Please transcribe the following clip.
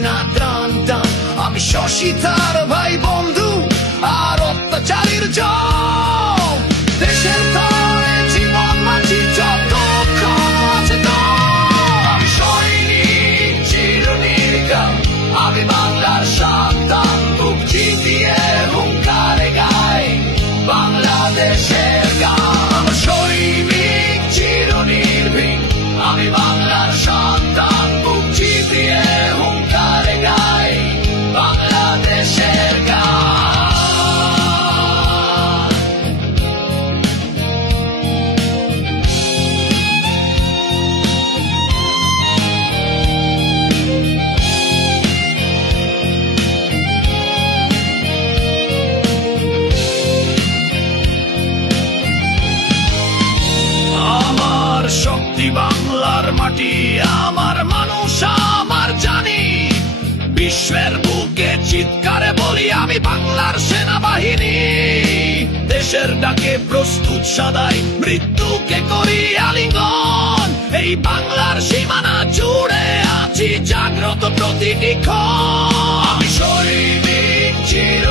না ত্রাণ টান। আমি শশী তার ভাই বন্ধু আর অত্যাচারীর জম। দেশের তরে জীবন মাঝি যতক্ষণ আছে দম। আমি সৈনিক চিরনির্গাম, আমি বাংলার সন্তান, বুক চিতিয়ে হুঙ্কারে গাই বাংলাদেশের গান। সৈনিক চিরনির্ভীক, আমি বাংলার সন্তান, বুক চিতিয়ে হুঙ্কারে গাই বাংলাদেশের গান। আমার শক্তি বাংলার মাটি, আমার মানুষ, আমার জানি। বিশ্বের বুকে চিৎকারে বলি আমি বাংলার সেনাবাহিনী। দেশের ডাকে প্রস্তুত সদাই, মৃত্যুকে করি আলিঙ্গন। এই বাংলার সীমানা জুড়ে আছি জাগ্রত প্রতিটি ক্ষণ। আমি সৈনিক চির